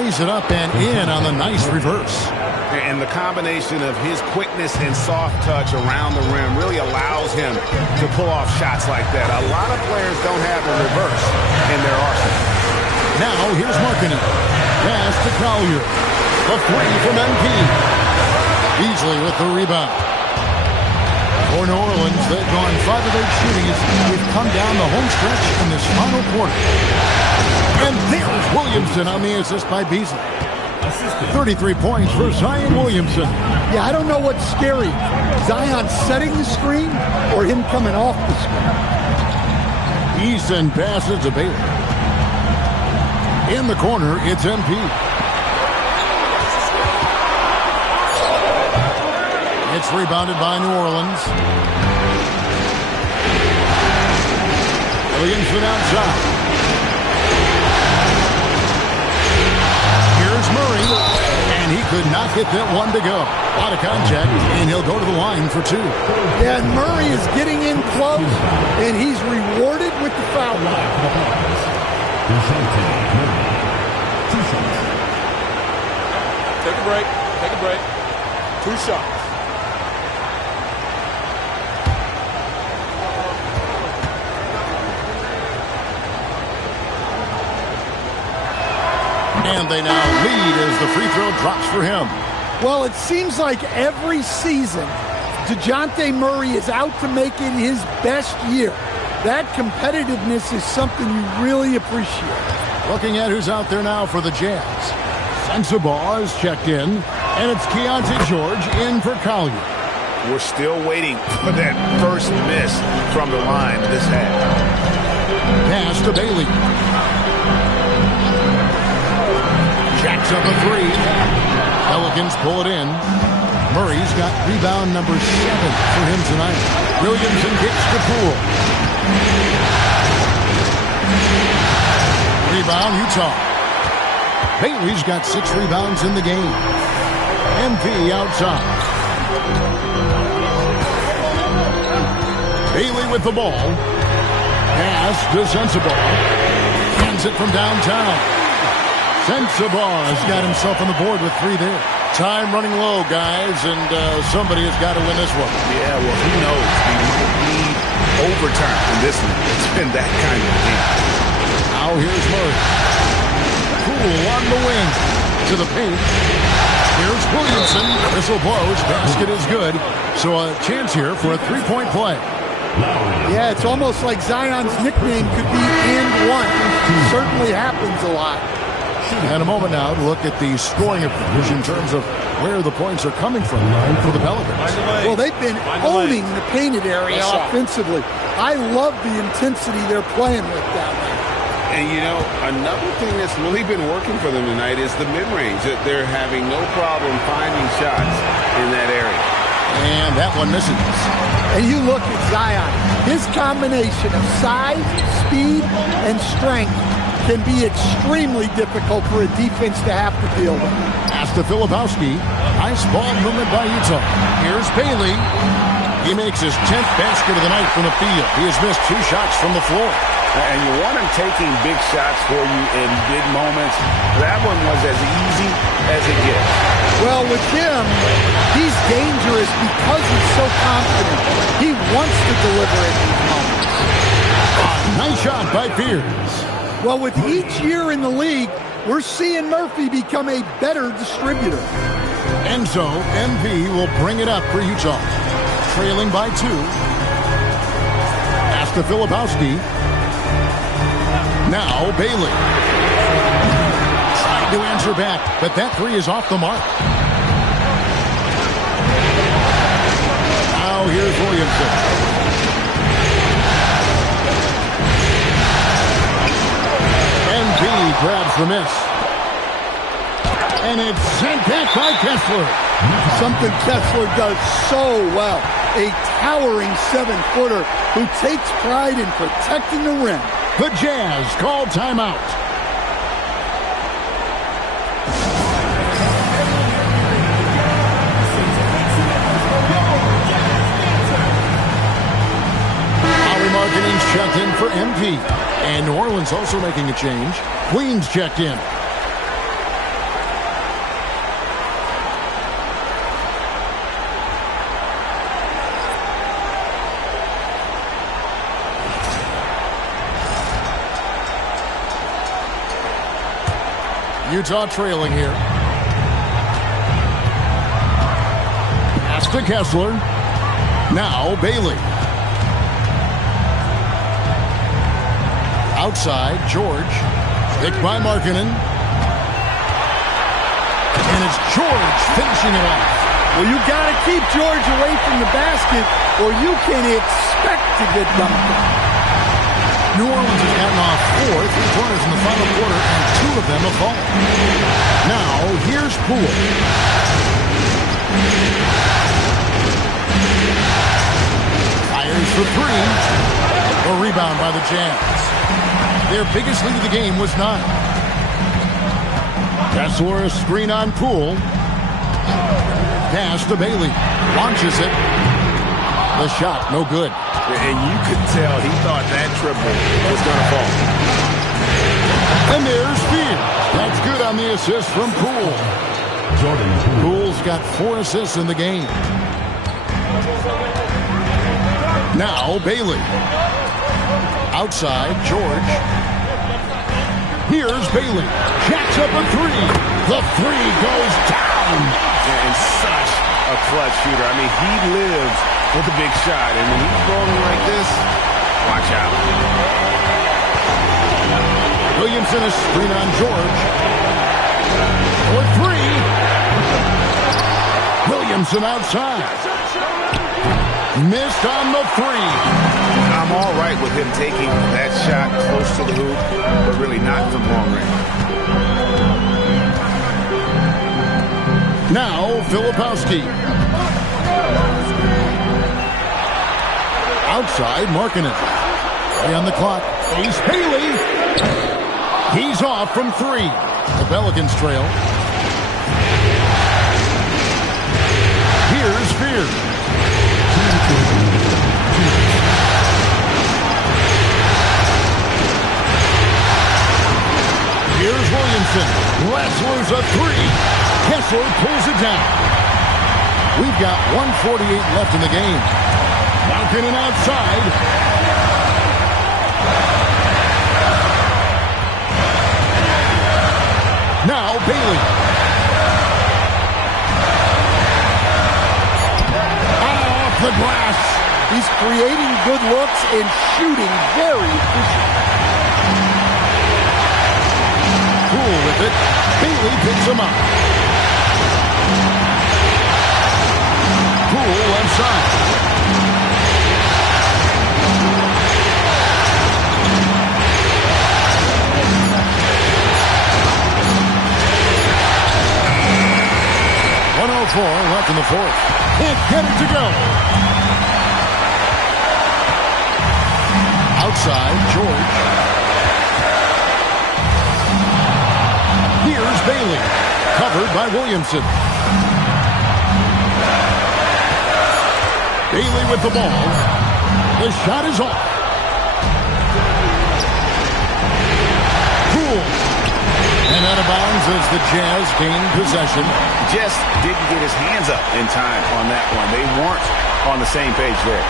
lays it up and in on the nice reverse. And the combination of his quickness and soft touch around the rim really allows him to pull off shots like that. A lot of players don't have a reverse in their arsenal. Now here's Markkanen. Pass to Collier. A three from MP. Beasley with the rebound. For New Orleans, they've gone 5 of 8 shooting as we've come down the home stretch in this final quarter. And there's Williamson on the assist by Beasley. 33 points for Zion Williamson. Yeah, I don't know what's scary. Zion setting the screen or him coming off the screen. Eason passes to Bailey. In the corner, it's MP. It's rebounded by New Orleans. Williamson outside. Here's Murray, and he could not get that one to go. Out of contact, and he'll go to the line for 2. Yeah, and Murray is getting in close, and he's rewarded with the foul line. Take a break. Take a break. 2 shots. And they now lead as the free throw drops for him. Well, it seems like every season, DeJounte Murray is out to make it his best year. That competitiveness is something you really appreciate. Looking at who's out there now for the Jazz. Sensabaugh is checked in, and it's Keontae George in for Collier. We're still waiting for that first miss from the line this half. Pass to Bailey. Jacks up a 3. Pelicans pull it in. Murray's got rebound number 7 for him tonight. Williamson kicks to Poole. Rebound, Utah. Bailey's got 6 rebounds in the game. MP outside. Bailey with the ball. Pass to Sensabaugh. Hands it from downtown. Sensabaugh has got himself on the board with 3 there. Time running low, guys, and somebody has got to win this one. Yeah, well, who knows? We might need overtime in this one. It's been that kind of game. Now here's Murray. Poole on the wing. To the paint. Here's Williamson. Whistle blows. Basket is good. So a chance here for a 3-point play. Yeah, it's almost like Zion's nickname could be "and one." It certainly happens a lot. And a moment now to look at the scoring approach in terms of where the points are coming from for the Pelicans. Well, they've been owning the painted area offensively. I love the intensity they're playing with down there. And, you know, another thing that's really been working for them tonight is the mid-range. They're having no problem finding shots in that area. And that one misses. And you look at Zion. His combination of size, speed, and strength can be extremely difficult for a defense to have to deal with. Pass to Filipowski. Nice ball movement by Utah. Here's Bailey. He makes his 10th basket of the night from the field. He has missed 2 shots from the floor. And you want him taking big shots for you in big moments. That one was as easy as it gets. Well, with him, he's dangerous because he's so confident. He wants to deliver in these moments. Nice shot by Fears. Well, with each year in the league, we're seeing Murphy become a better distributor. And so, MP will bring it up for Utah. Trailing by 2. Pass to Filipowski. Now Bailey. Trying to answer back, but that 3 is off the mark. Now here's Williamson. MP grabs the miss. And it's sent back by Kessler. Something Kessler does so well. A towering 7-footer who takes pride in protecting the rim. The Jazz call timeout. Holly Markkanen's checked in for MP. And New Orleans also making a change. Queens checked in. Utah trailing here. Pass to Kessler. Now Bailey. Outside, George. Picked by Markkanen. And it's George finishing it off. Well, you got to keep George away from the basket or you can expect to get dunked. New Orleans has gotten off 4 3-pointers in the final quarter, and 2 of them have fallen. Now, here's Poole. Fires for 3. A rebound by the Jazz. Their biggest lead of the game was 9. Kessler, a screen on Poole. Pass to Bailey. Launches it. The shot, no good. And you could tell he thought that triple was going to fall. And there's Fears. That's good on the assist from Poole. Poole's got 4 assists in the game. Now Bailey. Outside, George. Here's Bailey. Jacks up a 3. The 3 goes down. And such a clutch shooter. I mean, he lives with a big shot. And when he's rolling like this, watch out. Williamson, a screen on George. For 3. Williamson outside. Missed on the 3. I'm all right with him taking that shot close to the hoop, but really not from long range. Now, Filipowski. Outside, Markkanen. Play on the clock. Ace Haley. He's off from 3. The Pelicans trail. Here's Fears. Here's Williamson. Wrestlers a 3. Kessler pulls it down. We've got 1:48 left in the game. Markkanen outside. Now Bailey. Off the glass. He's creating good looks and shooting very efficient. Poole with it. Bailey picks him up. Poole left side. Left in the fourth. Can't get it to go. Outside, George. Here's Bailey. Covered by Williamson. Bailey with the ball. The shot is off. Poole. And out of bounds as the Jazz gain possession. Just didn't get his hands up in time on that one. They weren't on the same page there.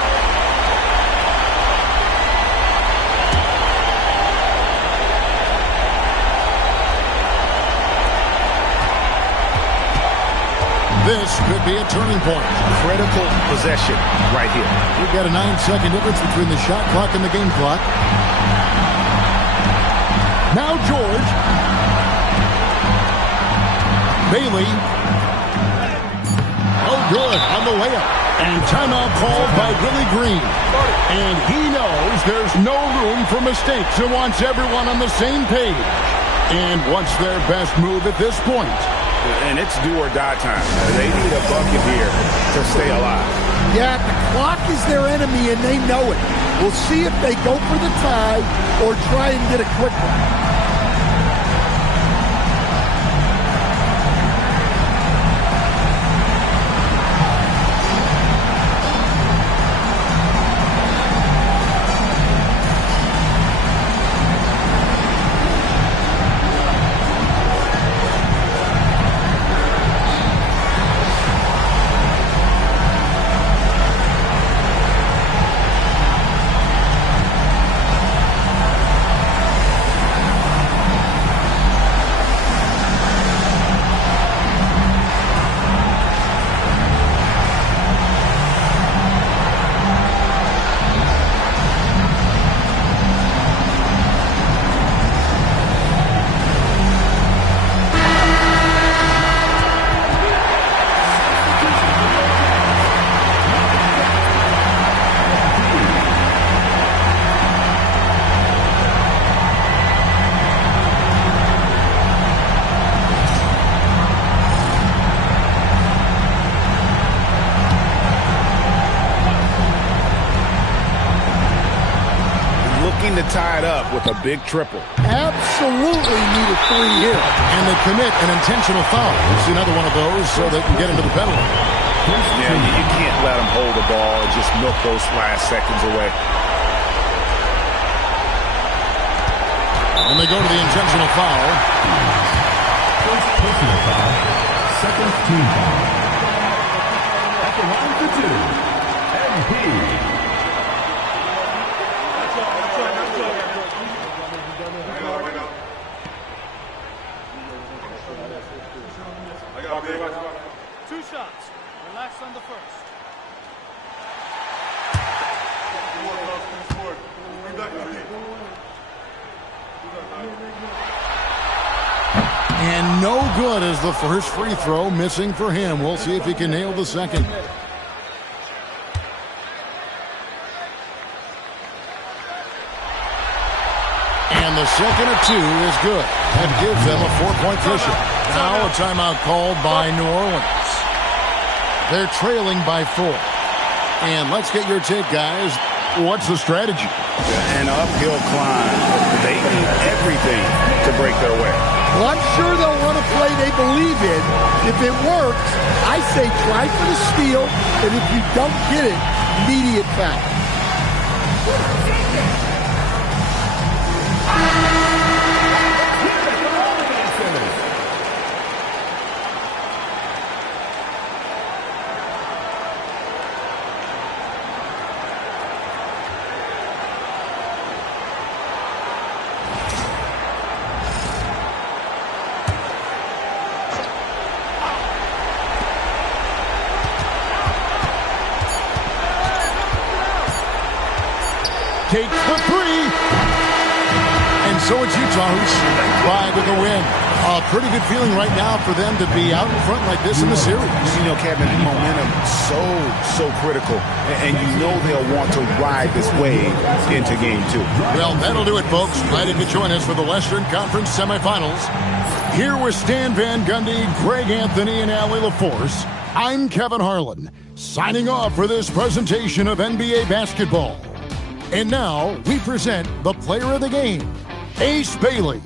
This could be a turning point. Critical possession right here. We've got a 9-second difference between the shot clock and the game clock. Now George. Bailey. Oh, good on the layup. And timeout called by Willie Green. And he knows there's no room for mistakes and wants everyone on the same page. And what's their best move at this point? And it's do or die time. They need a bucket here to stay alive. Yeah, the clock is their enemy and they know it. We'll see if they go for the tie or try and get a quick one. To tie it up with a big triple. Absolutely need a three here. And they commit an intentional foul. It's another one of those so they can get into the penalty. Yeah, you can't let them hold the ball and just milk those last seconds away. And they go to the intentional foul. First personal foul, second team foul. At the line for two, MP. Two shots. Relax on the first. And no good as the first free throw missing for him. We'll see if he can nail the second. And the second of two is good. That gives them a 4-point cushion. Now a timeout called by New Orleans. They're trailing by 4. And let's get your take, guys. What's the strategy? An uphill climb. They need everything to break their way. Well, I'm sure they'll run a play they believe in. If it works, I say try for the steal, and if you don't get it, immediate foul. Takes the three. And so it's Utah who's by with the win. A pretty good feeling right now for them to be out in front like this in the series. You know, Kevin, momentum so critical, and you know they'll want to ride this wave into game 2. Well, that'll do it, folks. Glad you could join us for the Western Conference semifinals. Here with Stan Van Gundy, Greg Anthony, and Allie LaForce, I'm Kevin Harlan, signing off for this presentation of NBA basketball. And now we present the player of the game, Ace Bailey.